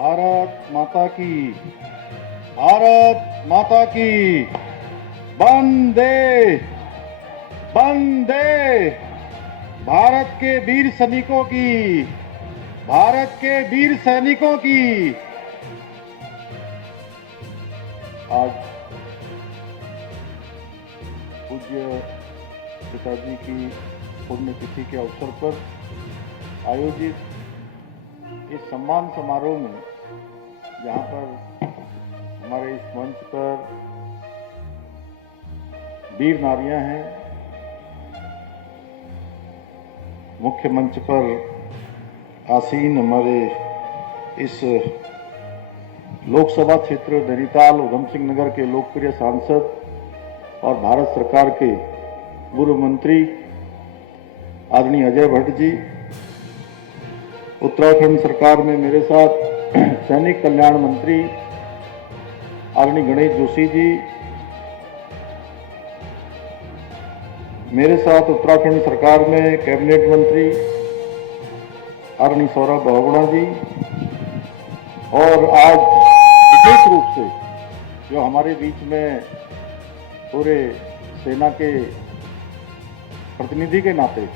भारत माता की, भारत माता की, वंदे वंदे। भारत के वीर सैनिकों की, भारत के वीर सैनिकों की। आज पूज्य पिताजी की पुण्यतिथि के अवसर पर आयोजित इस सम्मान समारोह में, जहां पर हमारे इस मंच पर वीर नारियां हैं, मुख्य मंच पर आसीन हमारे इस लोकसभा क्षेत्र नैनीताल उधम सिंह नगर के लोकप्रिय सांसद और भारत सरकार के पूर्व मंत्री आदरणीय अजय भट्ट जी, उत्तराखंड सरकार में मेरे साथ सैनिक कल्याण मंत्री आदरणीय गणेश जोशी जी, मेरे साथ उत्तराखंड सरकार में कैबिनेट मंत्री आदरणीय सौरभ बहुगुणा जी, और आज विशेष रूप से जो हमारे बीच में पूरे सेना के प्रतिनिधि के नाते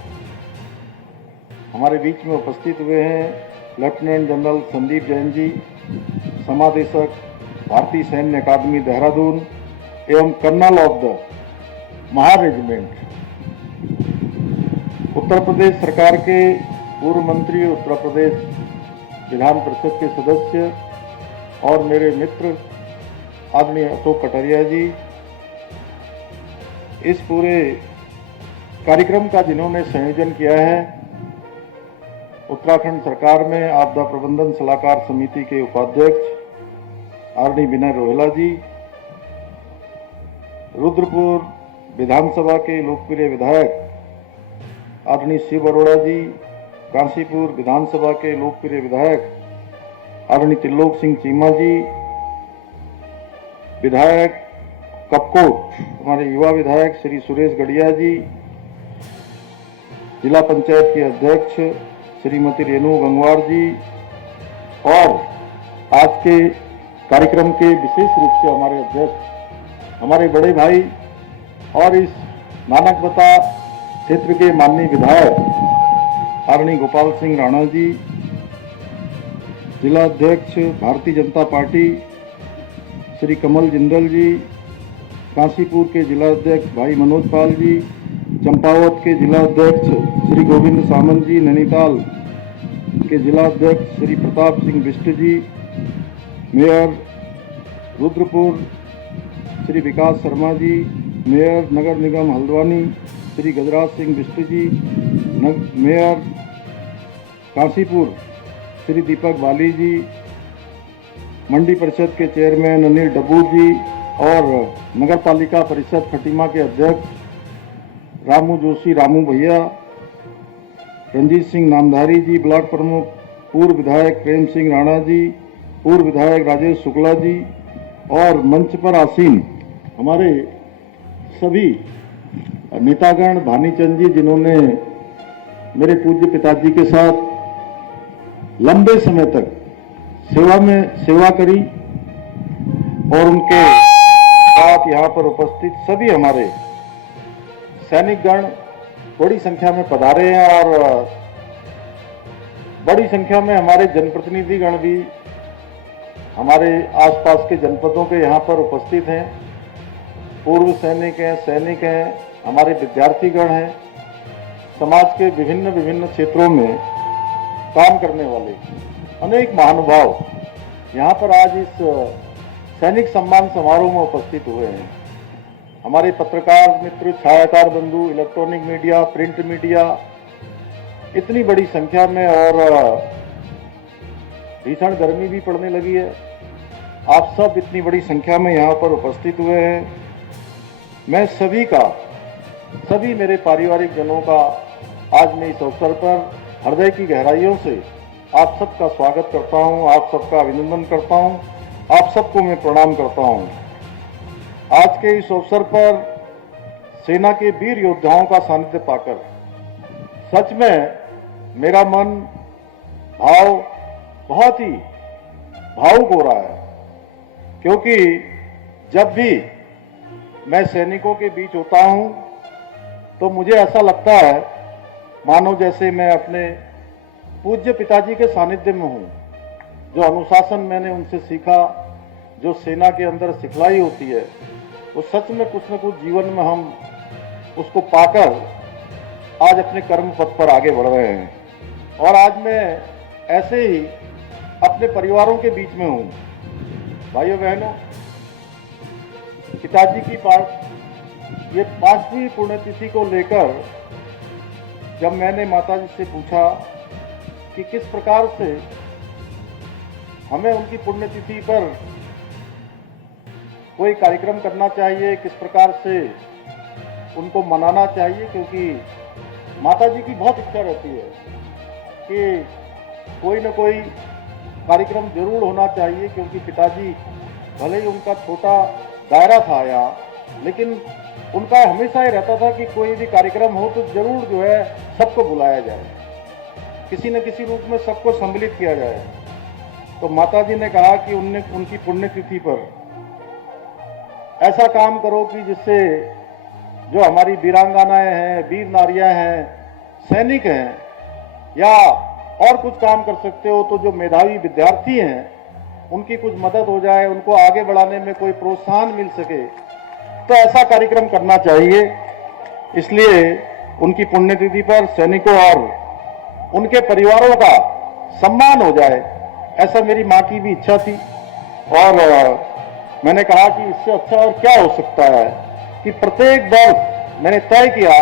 हमारे बीच में उपस्थित हुए हैं लेफ्टिनेंट जनरल संदीप जैन जी, समादेशक भारतीय सैन्य अकादमी देहरादून एवं कर्नल ऑफ द महा रेजिमेंट, उत्तर प्रदेश सरकार के पूर्व मंत्री, उत्तर प्रदेश विधान परिषद के सदस्य और मेरे मित्र आदरणीय अशोक कटरिया जी, इस पूरे कार्यक्रम का जिन्होंने संयोजन किया है, उत्तराखंड सरकार में आपदा प्रबंधन सलाहकार समिति के उपाध्यक्ष आदरणीय विनय रोहेला जी, रुद्रपुर विधानसभा के लोकप्रिय विधायक आदरणीय शिव अरोड़ा जी, काशीपुर विधानसभा के लोकप्रिय विधायक आदरणीय त्रिलोक सिंह चीमा जी, विधायक कपकोट हमारे युवा विधायक श्री सुरेश गढ़िया जी, जिला पंचायत के अध्यक्ष श्रीमती रेणु गंगवार जी, और आज के कार्यक्रम के विशेष रूप से हमारे अध्यक्ष, हमारे बड़े भाई और इस नानकबता क्षेत्र के माननीय विधायक आदरणीय गोपाल सिंह राणा जी, जिला अध्यक्ष भारतीय जनता पार्टी श्री कमल जिंदल जी, काशीपुर के जिला अध्यक्ष भाई मनोज पाल जी, चंपावत के जिला अध्यक्ष श्री गोविंद सामंत जी, नैनीताल के जिला अध्यक्ष श्री प्रताप सिंह बिष्ट जी, मेयर रुद्रपुर श्री विकास शर्मा जी, मेयर नगर निगम हल्द्वानी श्री गजराज सिंह बिष्ट जी, मेयर काशीपुर श्री दीपक बाली जी, मंडी परिषद के चेयरमैन अनिल डब्बू जी और नगर पालिका परिषद खटीमा के अध्यक्ष रामू जोशी रामू भैया, रंजीत सिंह नामधारी जी, ब्लॉक प्रमुख पूर्व विधायक प्रेम सिंह राणा जी, पूर्व विधायक राजेश शुक्ला जी, और मंच पर आसीन हमारे सभी नेतागण, भानीचंद जी, जिन्होंने मेरे पूज्य पिताजी के साथ लंबे समय तक सेवा करी, और उनके साथ यहाँ पर उपस्थित सभी हमारे सैनिकगण बड़ी संख्या में पधारे हैं, और बड़ी संख्या में हमारे जनप्रतिनिधिगण भी हमारे आसपास के जनपदों के यहाँ पर उपस्थित हैं। पूर्व सैनिक हैं, हमारे विद्यार्थीगण हैं, समाज के विभिन्न विभिन्न क्षेत्रों में काम करने वाले अनेक महानुभाव यहाँ पर आज इस सैनिक सम्मान समारोह में उपस्थित हुए हैं। हमारे पत्रकार मित्र, छायाकार बंधु, इलेक्ट्रॉनिक मीडिया, प्रिंट मीडिया, इतनी बड़ी संख्या में, और भीषण गर्मी भी पड़ने लगी है, आप सब इतनी बड़ी संख्या में यहाँ पर उपस्थित हुए हैं। मैं सभी मेरे पारिवारिक जनों का आज मैं इस अवसर पर हृदय की गहराइयों से आप सबका स्वागत करता हूँ, आप सबका अभिनंदन करता हूँ, आप सबको मैं प्रणाम करता हूँ। आज के इस अवसर पर सेना के वीर योद्धाओं का सानिध्य पाकर सच में मेरा मन भाव बहुत ही भावुक हो रहा है, क्योंकि जब भी मैं सैनिकों के बीच होता हूं तो मुझे ऐसा लगता है मानो जैसे मैं अपने पूज्य पिताजी के सानिध्य में हूं। जो अनुशासन मैंने उनसे सीखा, जो सेना के अंदर सिखलाई होती है, वो सच में कुछ न कुछ जीवन में हम उसको पाकर आज अपने कर्म पथ पर आगे बढ़ रहे हैं। और आज मैं ऐसे ही अपने परिवारों के बीच में हूं। भाइयों बहनों, पिताजी की ये 5वीं पुण्यतिथि को लेकर जब मैंने माताजी से पूछा कि किस प्रकार से हमें उनकी पुण्यतिथि पर कोई कार्यक्रम करना चाहिए, किस प्रकार से उनको मनाना चाहिए, क्योंकि माताजी की बहुत इच्छा रहती है कि कोई न कोई कार्यक्रम जरूर होना चाहिए, क्योंकि पिताजी भले ही उनका छोटा दायरा था यहाँ, लेकिन उनका हमेशा ही रहता था कि कोई भी कार्यक्रम हो तो जरूर जो है सबको बुलाया जाए, किसी न किसी रूप में सबको सम्मिलित किया जाए। तो माताजी ने कहा कि उनकी पुण्यतिथि पर ऐसा काम करो कि जिससे जो हमारी वीरांगनाएं हैं, वीर नारियां हैं, सैनिक हैं, या और कुछ काम कर सकते हो तो जो मेधावी विद्यार्थी हैं उनकी कुछ मदद हो जाए, उनको आगे बढ़ाने में कोई प्रोत्साहन मिल सके, तो ऐसा कार्यक्रम करना चाहिए। इसलिए उनकी पुण्यतिथि पर सैनिकों और उनके परिवारों का सम्मान हो जाए, ऐसा मेरी मां की भी इच्छा थी। और मैंने कहा कि इससे अच्छा और क्या हो सकता है कि प्रत्येक वर्ष मैंने तय किया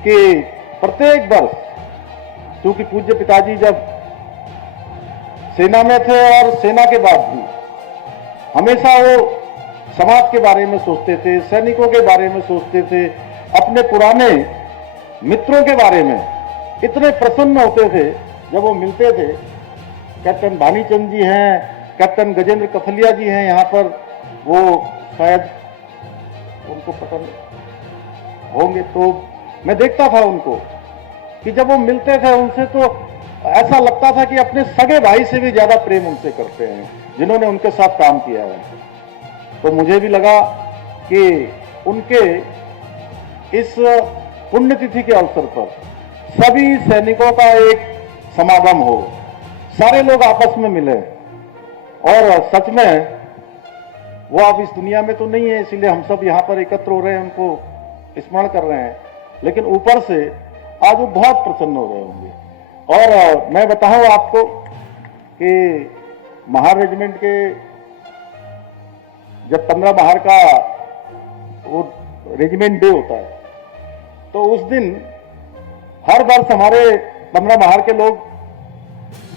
कि प्रत्येक वर्ष, क्योंकि पूज्य पिताजी जब सेना में थे और सेना के बाद भी हमेशा वो समाज के बारे में सोचते थे, सैनिकों के बारे में सोचते थे, अपने पुराने मित्रों के बारे में इतने प्रसन्न होते थे जब वो मिलते थे। कैप्टन भानीचंद जी हैं, कैप्टन गजेंद्र कफलिया जी हैं यहाँ पर, वो शायद उनको पसंद होंगे, तो मैं देखता था उनको कि जब वो मिलते थे उनसे तो ऐसा लगता था कि अपने सगे भाई से भी ज्यादा प्रेम उनसे करते हैं जिन्होंने उनके साथ काम किया है। तो मुझे भी लगा कि उनके इस पुण्यतिथि के अवसर पर सभी सैनिकों का एक समागम हो, सारे लोग आपस में मिले। और सच में वो अब इस दुनिया में तो नहीं है, इसीलिए हम सब यहाँ पर एकत्र हो रहे हैं, उनको स्मरण कर रहे हैं, लेकिन ऊपर से आज वो बहुत प्रसन्न हो रहे होंगे। और मैं बताऊं आपको कि महार रेजिमेंट के जब 15 महार का वो रेजिमेंट डे होता है, तो उस दिन हर वर्ष हमारे 15 महार के लोग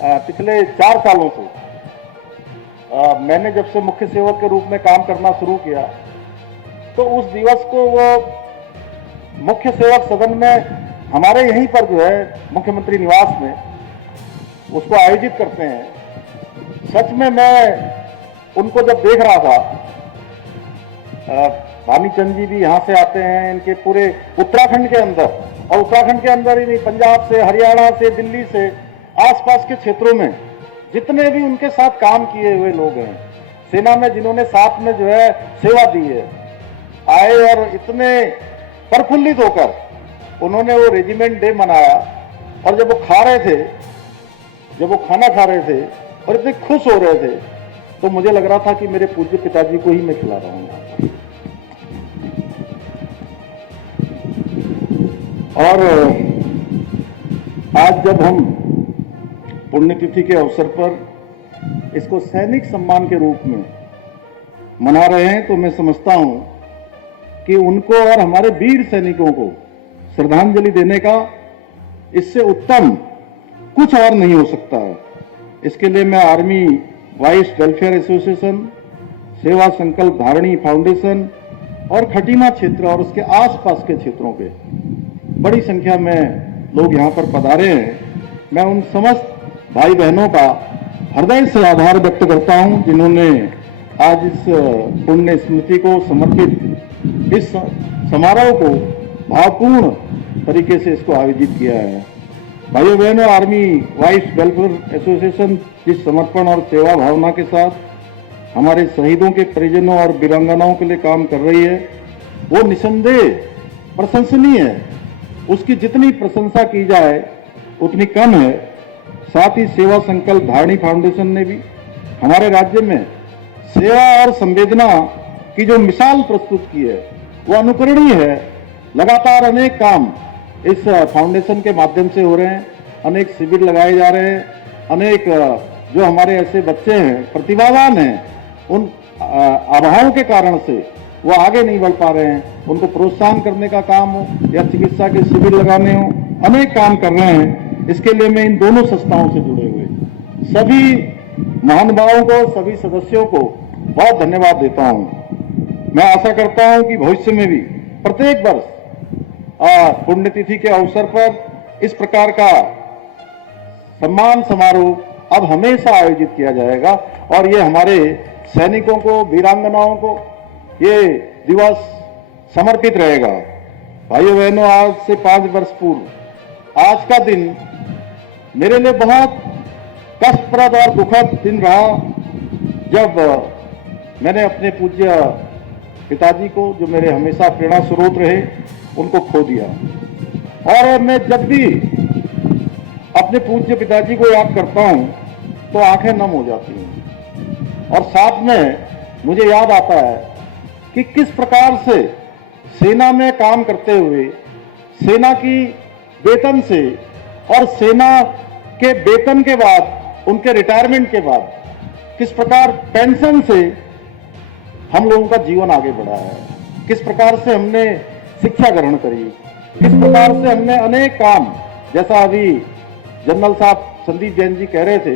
पिछले 4 सालों से मैंने जब से मुख्य सेवक के रूप में काम करना शुरू किया, तो उस दिवस को वो मुख्य सेवक सदन में हमारे यहीं पर जो है मुख्यमंत्री निवास में उसको आयोजित करते हैं। सच में मैं उनको जब देख रहा था, भानीचंद जी भी यहाँ से आते हैं, इनके पूरे उत्तराखंड के अंदर, और उत्तराखंड के अंदर ही नहीं, पंजाब से, हरियाणा से, दिल्ली से, आसपास के क्षेत्रों में जितने भी उनके साथ काम किए हुए लोग हैं, सेना में जिन्होंने साथ में जो है सेवा दी है, आए और इतने प्रफुल्लित होकर उन्होंने वो रेजिमेंट डे मनाया। और जब वो खा रहे थे, जब वो खाना खा रहे थे और इतने खुश हो रहे थे, तो मुझे लग रहा था कि मेरे पूज्य पिताजी को ही मैं खिला रहा हूँ। और आज जब हम पुण्यतिथि के अवसर पर इसको सैनिक सम्मान के रूप में मना रहे हैं, तो मैं समझता हूं कि उनको और हमारे वीर सैनिकों को श्रद्धांजलि देने का इससे उत्तम कुछ और नहीं हो सकता है। इसके लिए मैं आर्मी वाइस वेलफेयर एसोसिएशन, सेवा संकल्प धारणी फाउंडेशन और खटीमा क्षेत्र और उसके आसपास के क्षेत्रों के बड़ी संख्या में लोग यहाँ पर पधारे हैं, मैं उन समस्त भाई बहनों का हृदय से आभार व्यक्त करता हूं जिन्होंने आज इस पुण्य स्मृति को समर्पित इस समारोह को भावपूर्ण तरीके से इसको आयोजित किया है। भाइयों बहनों, आर्मी वाइफ्स वेलफेयर एसोसिएशन जिस समर्पण और सेवा भावना के साथ हमारे शहीदों के परिजनों और वीरांगनाओं के लिए काम कर रही है, वो निसंदेह प्रशंसनीय है। उसकी जितनी प्रशंसा की जाए उतनी कम है। साथ ही सेवा संकल्प धारणी फाउंडेशन ने भी हमारे राज्य में सेवा और संवेदना की जो मिसाल प्रस्तुत की है वो अनुकरणीय है। लगातार अनेक काम इस फाउंडेशन के माध्यम से हो रहे हैं, अनेक शिविर लगाए जा रहे हैं, अनेक जो हमारे ऐसे बच्चे हैं प्रतिभावान हैं, उन अभावों के कारण से वो आगे नहीं बढ़ पा रहे हैं, उनको प्रोत्साहन करने का काम हो या चिकित्सा के शिविर लगाने हो, अनेक काम कर रहे हैं। इसके लिए मैं इन दोनों संस्थाओं से जुड़े हुए सभी महानुभावों को, सभी सदस्यों को बहुत धन्यवाद देता हूं। मैं आशा करता हूं कि भविष्य में भी प्रत्येक वर्ष पुण्यतिथि के अवसर पर इस प्रकार का सम्मान समारोह अब हमेशा आयोजित किया जाएगा और ये हमारे सैनिकों को, वीरांगनाओं को ये दिवस समर्पित रहेगा। भाइयों बहनों, आज से 5 वर्ष पूर्व आज का दिन मेरे लिए बहुत कष्टप्रद और दुखद दिन रहा, जब मैंने अपने पूज्य पिताजी को, जो मेरे हमेशा प्रेरणा स्रोत रहे, उनको खो दिया। और मैं जब भी अपने पूज्य पिताजी को याद करता हूं तो आंखें नम हो जाती हैं और साथ में मुझे याद आता है कि किस प्रकार से सेना में काम करते हुए, सेना की वेतन से और सेना के वेतन के बाद, उनके रिटायरमेंट के बाद किस प्रकार पेंशन से हम लोगों का जीवन आगे बढ़ा है, किस प्रकार से हमने शिक्षा ग्रहण करी, किस प्रकार से हमने अनेक काम, जैसा अभी जनरल साहब संदीप जैन जी कह रहे थे,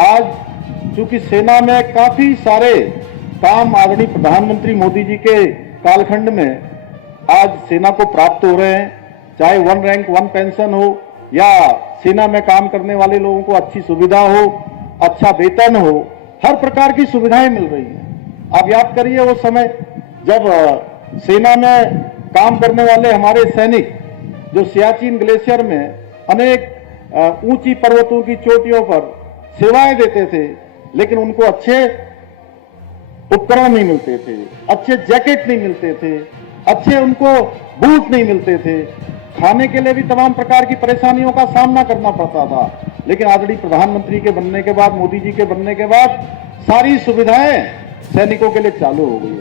आज चूंकि सेना में काफी सारे काम आदरणीय प्रधानमंत्री मोदी जी के कालखंड में आज सेना को प्राप्त हो रहे हैं, चाहे 1 रैंक 1 पेंशन हो या सेना में काम करने वाले लोगों को अच्छी सुविधा हो, अच्छा वेतन हो, हर प्रकार की सुविधाएं मिल रही हैं। आप याद करिए वो समय जब सेना में काम करने वाले हमारे सैनिक जो सियाचिन ग्लेशियर में अनेक ऊंची पर्वतों की चोटियों पर सेवाएं देते थे, लेकिन उनको अच्छे उपकरण नहीं मिलते थे, अच्छे जैकेट नहीं मिलते थे, अच्छे उनको बूट नहीं मिलते थे, खाने के लिए भी तमाम प्रकार की परेशानियों का सामना करना पड़ता था। लेकिन आदरणीय प्रधानमंत्री के बनने के बाद, मोदी जी के बनने के बाद सारी सुविधाएं सैनिकों के लिए चालू हो गई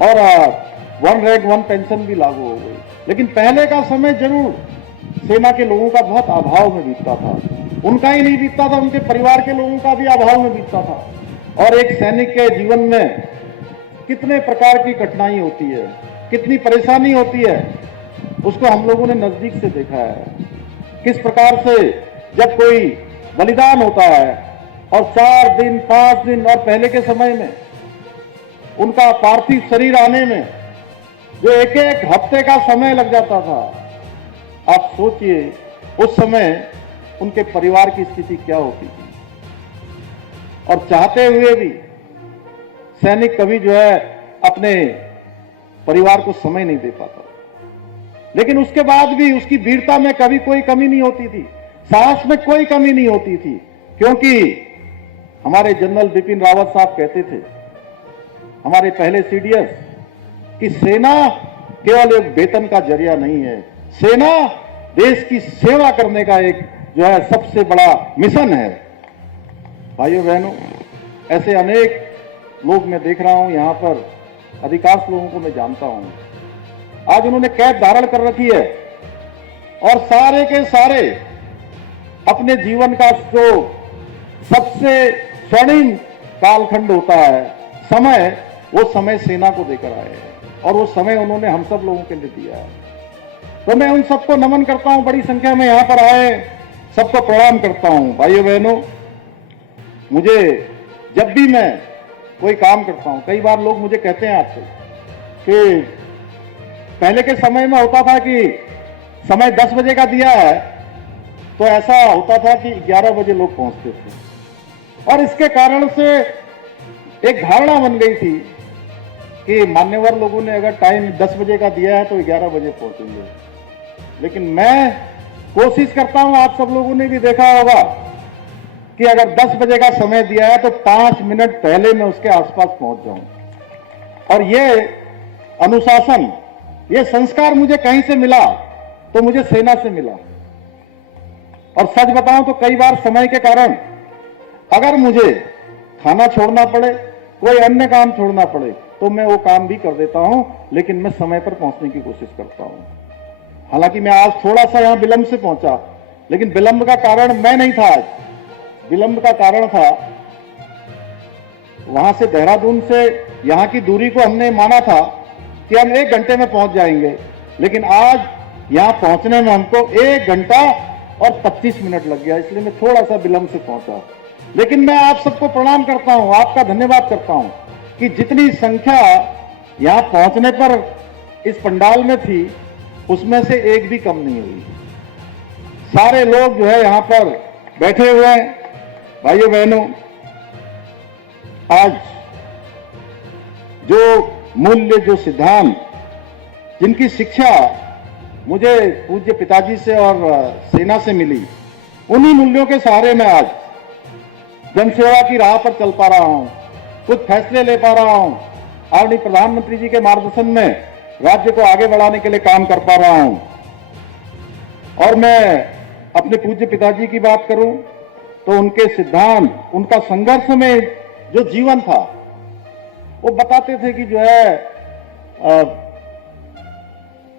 और 1 रैंक 1 पेंशन भी लागू हो गई। लेकिन पहले का समय जरूर सेना के लोगों का बहुत अभाव में बीतता था, उनका ही नहीं बीतता था, उनके परिवार के लोगों का भी अभाव में बीतता था। और एक सैनिक के जीवन में कितने प्रकार की कठिनाई होती है, कितनी परेशानी होती है, उसको हम लोगों ने नजदीक से देखा है। किस प्रकार से जब कोई बलिदान होता है और 4 दिन 5 दिन और पहले के समय में उनका पार्थिव शरीर आने में जो एक हफ्ते का समय लग जाता था, आप सोचिए उस समय उनके परिवार की स्थिति क्या होती थी। और चाहते हुए भी सैनिक कभी जो है अपने परिवार को समय नहीं दे पाता, लेकिन उसके बाद भी उसकी वीरता में कभी कोई कमी नहीं होती थी, साहस में कोई कमी नहीं होती थी, क्योंकि हमारे जनरल बिपिन रावत साहब कहते थे, हमारे पहले सीडीएस, कि सेना केवल एक वेतन का जरिया नहीं है, सेना देश की सेवा करने का एक जो है सबसे बड़ा मिशन है। भाइयों बहनों, ऐसे अनेक लोग मैं देख रहा हूं, यहां पर अधिकांश लोगों को मैं जानता हूं। आज उन्होंने कैद धारण कर रखी है और सारे के सारे अपने जीवन का जो सबसे स्वर्णिम कालखंड होता है, समय, वो समय सेना को देकर आए हैं और वो समय उन्होंने हम सब लोगों के लिए दिया है। तो मैं उन सबको नमन करता हूं, बड़ी संख्या में यहां पर आए सबको प्रणाम करता हूं। भाइयों बहनों, मुझे जब भी मैं कोई काम करता हूं, कई बार लोग मुझे कहते हैं आपसे कि पहले के समय में होता था कि समय 10 बजे का दिया है तो ऐसा होता था कि 11 बजे लोग पहुंचते थे, और इसके कारण से एक धारणा बन गई थी कि मान्यवर लोगों ने अगर टाइम 10 बजे का दिया है तो 11 बजे पहुंचेंगे। लेकिन मैं कोशिश करता हूं, आप सब लोगों ने भी देखा होगा कि अगर 10 बजे का समय दिया है तो 5 मिनट पहले मैं उसके आसपास पहुंच जाऊं। और ये अनुशासन, ये संस्कार मुझे कहीं से मिला तो मुझे सेना से मिला। और सच बताऊं तो कई बार समय के कारण अगर मुझे खाना छोड़ना पड़े, कोई अन्य काम छोड़ना पड़े, तो मैं वो काम भी कर देता हूं, लेकिन मैं समय पर पहुंचने की कोशिश करता हूं। हालांकि मैं आज थोड़ा सा यहां विलंब से पहुंचा, लेकिन विलंब का कारण मैं नहीं था। आज विलंब का कारण था, वहां से देहरादून से यहां की दूरी को हमने माना था कि हम 1 घंटे में पहुंच जाएंगे, लेकिन आज यहां पहुंचने में हमको 1 घंटा और 25 मिनट लग गया, इसलिए मैं थोड़ा सा विलंब से पहुंचा। लेकिन मैं आप सबको प्रणाम करता हूं, आपका धन्यवाद करता हूं कि जितनी संख्या यहां पहुंचने पर इस पंडाल में थी, उसमें से एक भी कम नहीं हुई। सारे लोग जो है यहां पर बैठे हुए हैं। भाइयों बहनों, आज जो मूल्य, जो सिद्धांत, जिनकी शिक्षा मुझे पूज्य पिताजी से और सेना से मिली, उन्हीं मूल्यों के सहारे मैं आज जनसेवा की राह पर चल पा रहा हूं, कुछ फैसले ले पा रहा हूं, आदरणीय प्रधानमंत्री जी के मार्गदर्शन में राज्य को आगे बढ़ाने के लिए काम कर पा रहा हूं। और मैं अपने पूज्य पिताजी की बात करूं तो उनके सिद्धांत, उनका संघर्ष में जो जीवन था, वो बताते थे कि जो है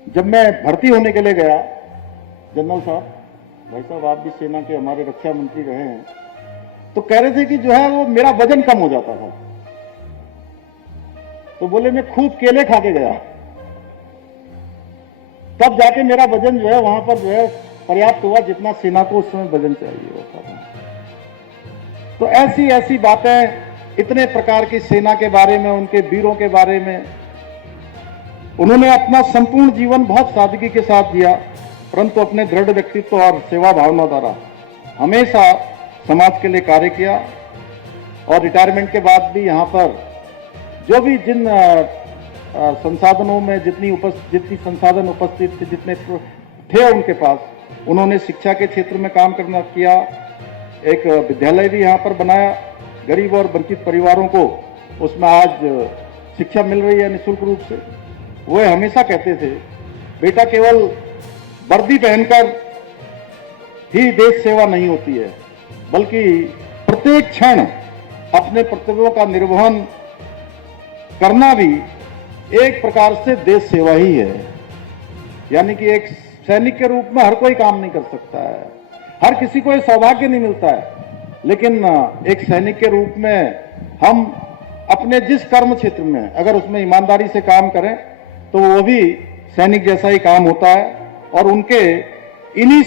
जब मैं भर्ती होने के लिए गया, जनरल साहब, भाई साहब आप भी सेना के हमारे रक्षा मंत्री रहे हैं, तो कह रहे थे कि जो है वो मेरा वजन कम हो जाता था। तो बोले मैं खूब केले खा के गया, तब जाके मेरा वजन जो है वहां पर जो है पर्याप्त हुआ, जितना सेना को उस समय वजन चाहिए होता था। तो ऐसी ऐसी बातें, इतने प्रकार की सेना के बारे में, उनके वीरों के बारे में, उन्होंने अपना संपूर्ण जीवन बहुत सादगी के साथ जिया, परंतु अपने दृढ़ व्यक्तित्व और सेवा भावना द्वारा हमेशा समाज के लिए कार्य किया। और रिटायरमेंट के बाद भी यहाँ पर जो भी जिन संसाधनों में जितनी संसाधन उपस्थित थे, जितने थे उनके पास, उन्होंने शिक्षा के क्षेत्र में काम करना किया। एक विद्यालय भी यहाँ पर बनाया, गरीब और वंचित परिवारों को उसमें आज शिक्षा मिल रही है निःशुल्क रूप से। वो हमेशा कहते थे, बेटा केवल वर्दी पहनकर ही देश सेवा नहीं होती है, बल्कि प्रत्येक क्षण अपने कर्तव्यों का निर्वहन करना भी एक प्रकार से देश सेवा ही है। यानी कि एक सैनिक के रूप में हर कोई काम नहीं कर सकता है, हर किसी को ये सौभाग्य नहीं मिलता है, लेकिन एक सैनिक के रूप में हम अपने जिस कर्म क्षेत्र में अगर उसमें ईमानदारी से काम करें तो वो भी सैनिक जैसा ही काम होता है। और उनके इन्हीं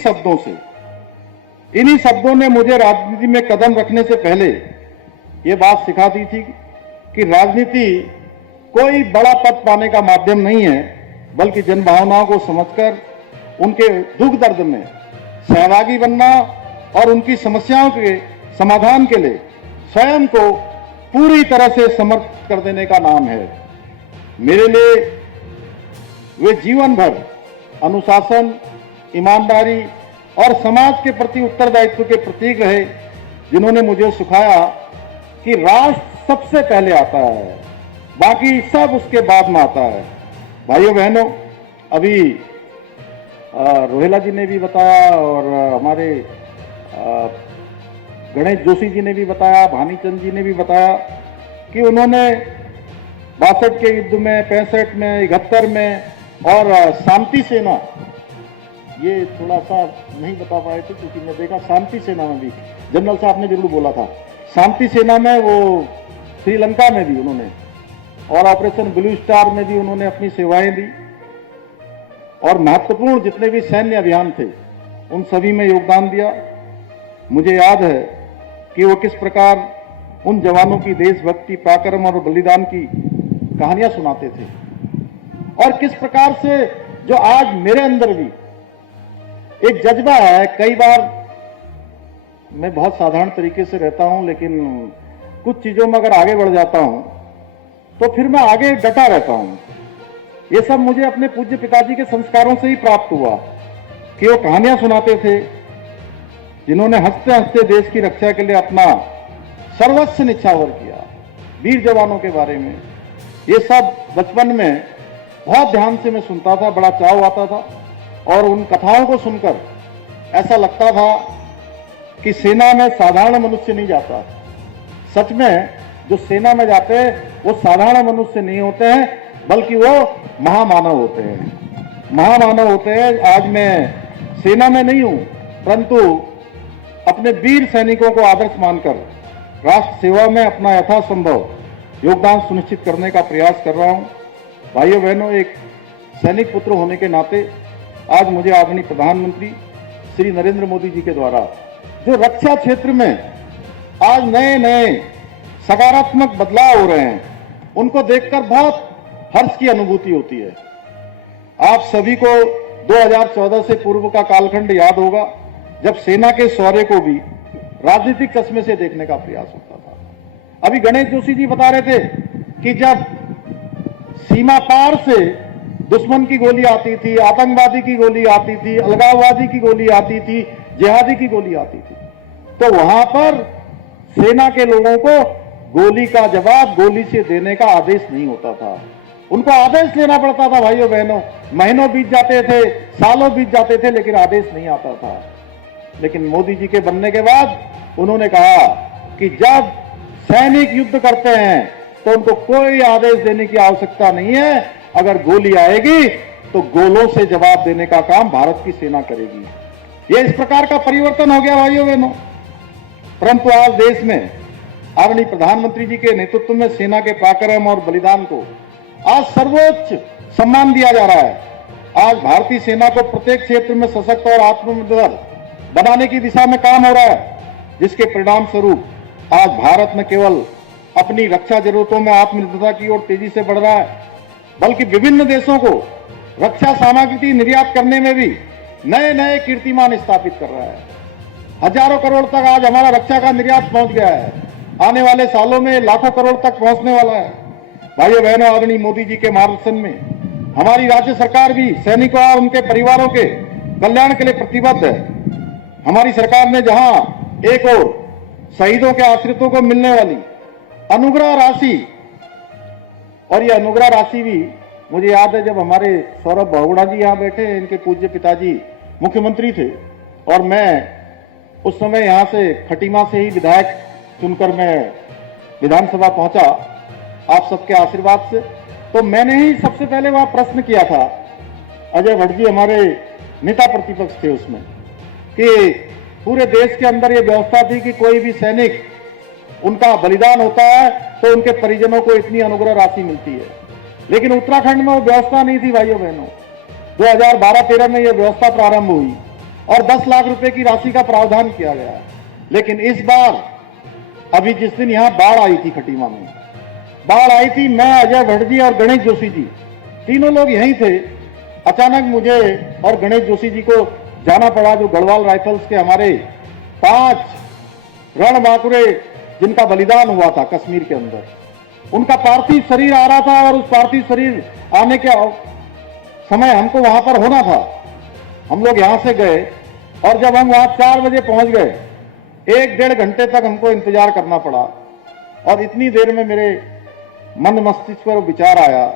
शब्दों ने मुझे राजनीति में कदम रखने से पहले ये बात सिखा दी थी कि राजनीति कोई बड़ा पद पाने का माध्यम नहीं है, बल्कि जनभावनाओं को समझकर उनके दुख दर्द में सहभागी बनना और उनकी समस्याओं के समाधान के लिए स्वयं को पूरी तरह से समर्पित कर देने का नाम है। मेरे लिए वे जीवन भर अनुशासन, ईमानदारी और समाज के प्रति उत्तरदायित्व के प्रतीक रहे, जिन्होंने मुझे सिखाया कि राष्ट्र सबसे पहले आता है, बाकी सब उसके बाद में आता है। भाइयों बहनों, अभी रोहेला जी ने भी बताया और हमारे गणेश जोशी जी ने भी बताया, भानीचंद जी ने भी बताया कि उन्होंने 62 के युद्ध में, 65 में, 71 में और शांति सेना, ये थोड़ा सा नहीं बता पाए थे क्योंकि मैं देखा शांति सेना में भी जनरल साहब ने जरूर बोला था, शांति सेना में वो श्रीलंका में भी उन्होंने, और ऑपरेशन ब्लू स्टार में भी उन्होंने अपनी सेवाएं दी। और महत्वपूर्ण जितने भी सैन्य अभियान थे उन सभी में योगदान दिया। मुझे याद है कि वो किस प्रकार उन जवानों की देशभक्ति, पराक्रम और बलिदान की कहानियां सुनाते थे, और किस प्रकार से जो आज मेरे अंदर भी एक जज्बा है। कई बार मैं बहुत साधारण तरीके से रहता हूं, लेकिन कुछ चीजों में अगर आगे बढ़ जाता हूं तो फिर मैं आगे डटा रहता हूं। ये सब मुझे अपने पूज्य पिताजी के संस्कारों से ही प्राप्त हुआ। कि वो कहानियां सुनाते थे, जिन्होंने हंसते हंसते देश की रक्षा के लिए अपना सर्वस्व निछावर किया, वीर जवानों के बारे में। ये सब बचपन में बहुत ध्यान से मैं सुनता था, बड़ा चाव आता था, और उन कथाओं को सुनकर ऐसा लगता था कि सेना में साधारण मनुष्य नहीं जाता। सच में जो सेना में जाते हैं वो साधारण मनुष्य नहीं होते हैं, बल्कि वो महामानव होते हैं, महामानव होते हैं। आज मैं सेना में नहीं हूं, परंतु अपने वीर सैनिकों को आदर्श मानकर राष्ट्र सेवा में अपना यथासंभव योगदान सुनिश्चित करने का प्रयास कर रहा हूं। भाइयों बहनों, एक सैनिक पुत्र होने के नाते आज मुझे आदरणीय प्रधानमंत्री श्री नरेंद्र मोदी जी के द्वारा जो रक्षा क्षेत्र में आज नए नए सकारात्मक बदलाव हो रहे हैं, उनको देखकर बहुत हर्ष की अनुभूति होती है। आप सभी को 2014 से पूर्व का कालखंड याद होगा, जब सेना के शौर्य को भी राजनीतिक चश्मे से देखने का प्रयास होता था। अभी गणेश जोशी जी बता रहे थे कि जब सीमा पार से दुश्मन की गोली आती थी, आतंकवादी की गोली आती थी, अलगाववादी की गोली आती थी, जिहादी की गोली आती थी, तो वहां पर सेना के लोगों को गोली का जवाब गोली से देने का आदेश नहीं होता था, उनको आदेश लेना पड़ता था। भाइयों बहनों, महीनों बीत जाते थे, सालों बीत जाते थे, लेकिन आदेश नहीं आता था। लेकिन मोदी जी के बनने के बाद उन्होंने कहा कि जब सैनिक युद्ध करते हैं तो उनको कोई आदेश देने की आवश्यकता नहीं है, अगर गोली आएगी तो गोलों से जवाब देने का काम भारत की सेना करेगी। यह इस प्रकार का परिवर्तन हो गया भाइयों बहनों। परंतु आज देश में आदरणीय प्रधानमंत्री जी के नेतृत्व में सेना के पराक्रम और बलिदान को आज सर्वोच्च सम्मान दिया जा रहा है। आज भारतीय सेना को प्रत्येक क्षेत्र में सशक्त और आत्मनिर्भर बनाने की दिशा में काम हो रहा है, जिसके परिणाम स्वरूप आज भारत न केवल अपनी रक्षा जरूरतों में आत्मनिर्भरता की ओर तेजी से बढ़ रहा है, बल्कि विभिन्न देशों को रक्षा सामग्री निर्यात करने में भी नए नए कीर्तिमान स्थापित कर रहा है। हजारों करोड़ तक आज हमारा रक्षा का निर्यात पहुंच गया है, आने वाले सालों में लाखों करोड़ तक पहुंचने वाला है। भाइयों बहनों, आदरणीय मोदी जी के मार्गदर्शन में हमारी राज्य सरकार भी सैनिकों और उनके परिवारों के कल्याण के लिए प्रतिबद्ध है। हमारी सरकार ने जहां एक ओर शहीदों के आश्रितों को मिलने वाली अनुग्रह राशि, और ये अनुग्रह राशि भी मुझे याद है जब हमारे सौरभ बहुगुणा जी यहां बैठे, इनके पूज्य पिताजी मुख्यमंत्री थे और मैं उस समय यहां से खटीमा से ही विधायक चुनकर मैं विधानसभा पहुंचा आप सबके आशीर्वाद से, तो मैंने ही सबसे पहले वहां प्रश्न किया था, अजय भट्ट जी हमारे नेता प्रतिपक्ष थे उसमें, कि पूरे देश के अंदर ये व्यवस्था थी कि कोई भी सैनिक उनका बलिदान होता है तो उनके परिजनों को इतनी अनुग्रह राशि मिलती है, लेकिन उत्तराखंड में वो व्यवस्था नहीं थी। भाइयों बहनों, 2012-13 में यह व्यवस्था प्रारंभ हुई और 10 लाख रुपए की राशि का प्रावधान किया गया। लेकिन इस बार अभी जिस दिन यहां बाढ़ आई थी, खटीमा में बाढ़ आई थी, मैं, अजय भट्ट जी और गणेश जोशी जी तीनों लोग यहीं थे। अचानक मुझे और गणेश जोशी जी को जाना पड़ा, जो गढ़वाल राइफल्स के हमारे 5 रणबांकुरे जिनका बलिदान हुआ था कश्मीर के अंदर, उनका पार्थिव शरीर आ रहा था और उस पार्थिव शरीर आने के समय हमको वहां पर होना था। हम लोग यहां से गए और जब हम वहां 4 बजे पहुंच गए, 1-1.5 घंटे तक हमको इंतजार करना पड़ा। और इतनी देर में मेरे मन मस्तिष्क पर विचार आया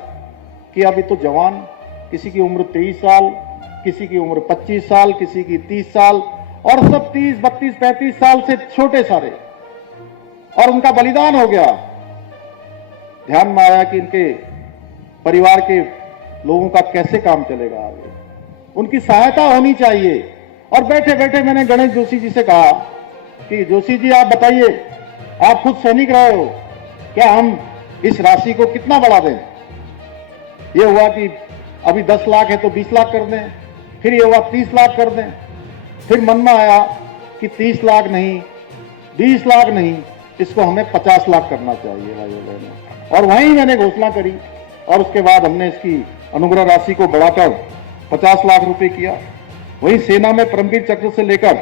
कि अभी तो जवान, किसी की उम्र 23 साल, किसी की उम्र 25 साल, किसी की 30 साल, और सब 30, 32, 35 साल से छोटे सारे, और उनका बलिदान हो गया। ध्यान में आया कि इनके परिवार के लोगों का कैसे काम चलेगा आगे, उनकी सहायता होनी चाहिए। और बैठे बैठे मैंने गणेश जोशी जी से कहा कि जोशी जी आप बताइए, आप खुद सैनिक रहे हो, क्या हम इस राशि को कितना बढ़ा दें? ये हुआ कि अभी 10 लाख है तो 20 लाख कर दें, फिर ये हुआ 30 लाख कर दें, फिर मन में आया कि 30 लाख नहीं, 20 लाख नहीं, इसको हमें 50 लाख करना चाहिए भाइयों बहनों। और वहीं मैंने घोषणा करी और उसके बाद हमने इसकी अनुग्रह राशि को बढ़ाकर 50 लाख रुपए किया। वहीं सेना में परमवीर चक्र से लेकर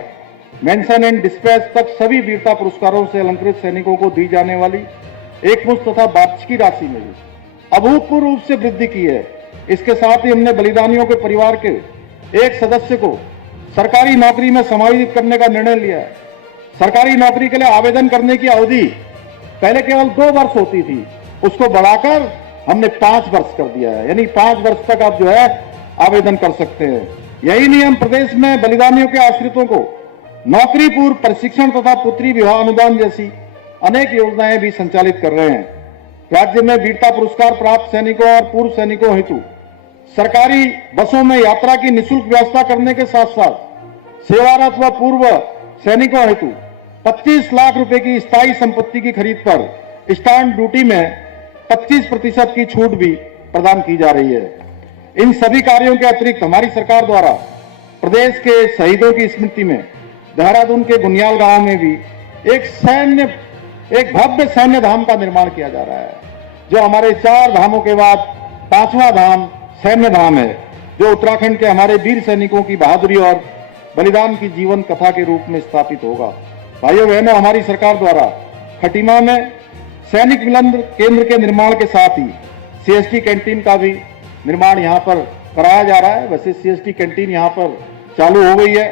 मेंशन एंड डिस्पैच तक सभी वीरता पुरस्कारों से अलंकृत सैनिकों को दी जाने वाली एकमुश्त तथा वार्षिकी राशि में भी अभूतपूर्व रूप से वृद्धि की है। इसके साथ ही हमने बलिदानियों के परिवार के एक सदस्य को सरकारी नौकरी में समाहित करने का निर्णय लिया है। सरकारी नौकरी के लिए आवेदन करने की अवधि पहले केवल 2 वर्ष होती थी, उसको बढ़ाकर हमने 5 वर्ष कर दिया है, यानी 5 वर्ष तक आप जो है आवेदन कर सकते हैं। यही नहीं, हम प्रदेश में बलिदानियों के आश्रितों को नौकरी पूर्व प्रशिक्षण तथा पुत्री विवाह अनुदान जैसी अनेक योजनाएं भी संचालित कर रहे हैं। राज्य में वीरता पुरस्कार प्राप्त सैनिकों और पूर्व सैनिकों हेतु सरकारी बसों में यात्रा की निःशुल्क व्यवस्था करने के साथ साथ सेवारत व पूर्व सैनिकों हेतु 25 लाख रुपए की स्थायी संपत्ति की खरीद पर स्टाम्प ड्यूटी में 25% की छूट भी प्रदान की जा रही है। इन सभी कार्यों के अतिरिक्त हमारी सरकार द्वारा प्रदेश के शहीदों की स्मृति में देहरादून के गुनियाल गांव में भी एक भव्य सैन्य धाम का निर्माण किया जा रहा है, जो हमारे 4 धामों के बाद 5वां धाम सैन्य धाम है, जो उत्तराखंड के हमारे वीर सैनिकों की बहादुरी और बलिदान की जीवन कथा के रूप में स्थापित होगा। भाइयों बहनों, हमारी सरकार द्वारा खटीमा में सैनिक मिलन केंद्र के निर्माण के साथ ही सीएसटी कैंटीन का भी निर्माण यहां पर कराया जा रहा है। वैसे सीएसटी कैंटीन यहां पर चालू हो गई है।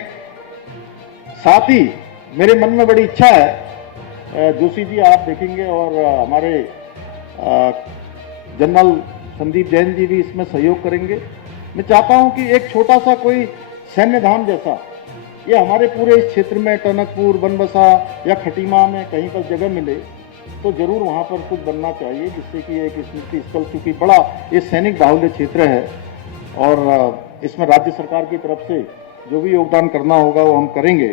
साथ ही मेरे मन में बड़ी इच्छा है, जोशी जी आप देखेंगे और हमारे जनरल संदीप जैन जी भी इसमें सहयोग करेंगे। मैं चाहता हूं कि एक छोटा सा कोई सैन्य धाम जैसा ये हमारे पूरे इस क्षेत्र में टनकपुर, बनबसा या खटीमा में कहीं पर जगह मिले तो जरूर वहां पर कुछ बनना चाहिए, जिससे कि एक स्मृति स्थल, चूंकि बड़ा ये सैनिक बाहुल्य क्षेत्र है और इसमें राज्य सरकार की तरफ से जो भी योगदान करना होगा वो हम करेंगे।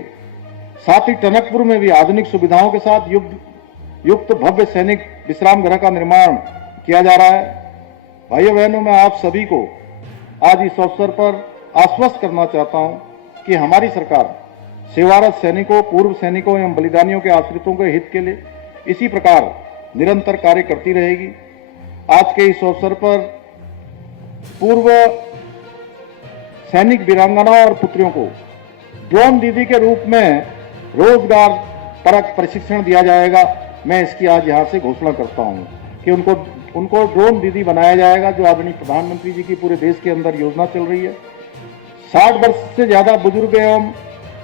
साथ ही टनकपुर में भी आधुनिक सुविधाओं के साथ युक्त भव्य सैनिक विश्राम गृह का निर्माण किया जा रहा है। भाइयों बहनों, मैं आप सभी को आज इस अवसर पर आश्वस्त करना चाहता हूं कि हमारी सरकार सेवारत सैनिकों, पूर्व सैनिकों एवं बलिदानियों के आश्रितों के हित के लिए इसी प्रकार निरंतर कार्य करती रहेगी। आज के इस अवसर पर पूर्व सैनिक वीरांगनाओं और पुत्रियों को ड्रोन दीदी के रूप में रोजगार परक प्रशिक्षण दिया जाएगा। मैं इसकी आज यहां से घोषणा करता हूं कि उनको ड्रोन दीदी बनाया जाएगा, जो आदरणीय प्रधानमंत्री जी की पूरे देश के अंदर योजना चल रही है। 60 वर्ष से ज्यादा बुजुर्ग एवं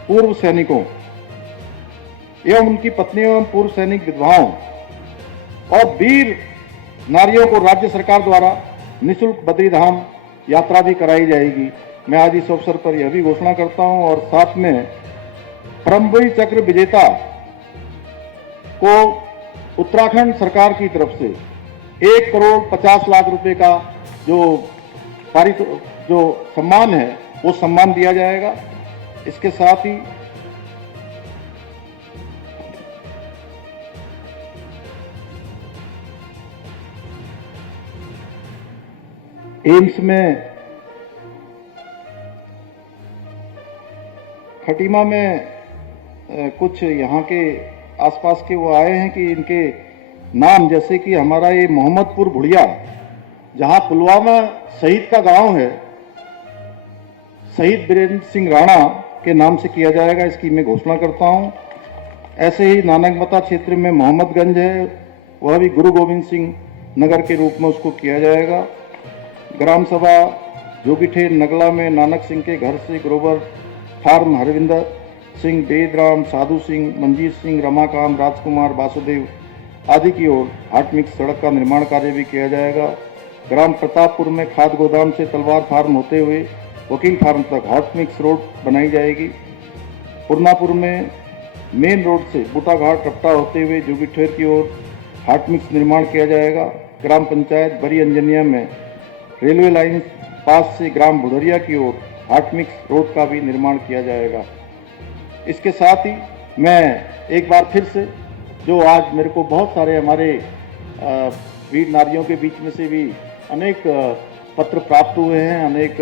पूर्व सैनिकों एवं उनकी पत्नियों एवं पूर्व सैनिक विधवाओं और वीर नारियों को राज्य सरकार द्वारा निःशुल्क बद्री धाम यात्रा भी कराई जाएगी। मैं आज इस अवसर पर यह भी घोषणा करता हूं और साथ में परमवीर चक्र विजेता को उत्तराखंड सरकार की तरफ से 1,50,00,000 रुपए का जो सम्मान है वो सम्मान दिया जाएगा। इसके साथ ही एम्स में खटीमा में कुछ यहाँ के आसपास के वो आए हैं कि इनके नाम, जैसे कि हमारा ये मोहम्मदपुर भुड़िया, जहाँ पुलवामा शहीद का गांव है, शहीद बीरेंद्र सिंह राणा के नाम से किया जाएगा, इसकी मैं घोषणा करता हूँ। ऐसे ही नानकमता क्षेत्र में मोहम्मदगंज है, वह भी गुरु गोविंद सिंह नगर के रूप में उसको किया जाएगा। ग्राम सभा जोगीठेर नगला में नानक सिंह के घर से ग्रोवर फार्म हरविंदर सिंह, बेदराम, साधु सिंह, मंजीत सिंह, रमाकांत, राजकुमार, वासुदेव आदि की ओर हॉट मिक्स सड़क का निर्माण कार्य भी किया जाएगा। ग्राम प्रतापपुर में खाद गोदाम से तलवार फार्म होते हुए वकील फार्म तक हॉट मिक्स रोड बनाई जाएगी। पूर्णापुर में मेन रोड से बूटा घाट रपटा होते हुए जोगीठेर की ओर हॉट मिक्स निर्माण किया जाएगा। ग्राम पंचायत बड़ी अंजनिया में रेलवे लाइन पास से ग्राम बुधरिया की ओर हॉट मिक्स रोड का भी निर्माण किया जाएगा। इसके साथ ही मैं एक बार फिर से, जो आज मेरे को बहुत सारे हमारे वीर नारियों के बीच में से भी अनेक पत्र प्राप्त हुए हैं, अनेक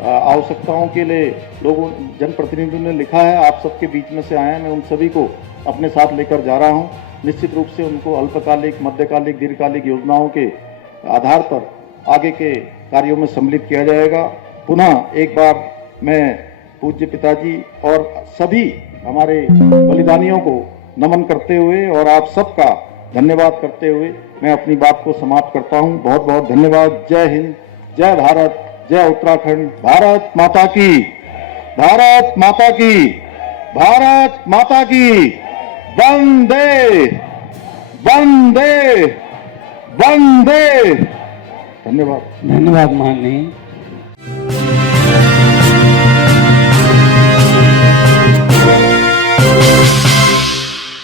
आवश्यकताओं के लिए लोगों जनप्रतिनिधियों ने लिखा है, आप सबके बीच में से आए हैं। मैं उन सभी को अपने साथ लेकर जा रहा हूं। निश्चित रूप से उनको अल्पकालिक, मध्यकालिक, दीर्घकालिक योजनाओं के आधार पर आगे के कार्यों में सम्मिलित किया जाएगा। पुनः एक बार मैं पूज्य पिताजी और सभी हमारे बलिदानियों को नमन करते हुए और आप सबका धन्यवाद करते हुए मैं अपनी बात को समाप्त करता हूं। बहुत बहुत धन्यवाद। जय हिंद, जय भारत, जय उत्तराखंड, भारत माता की। भारत माता की, भारत माता की, वंदे वंदे वंदे। धन्यवाद। धन्यवाद माननीय।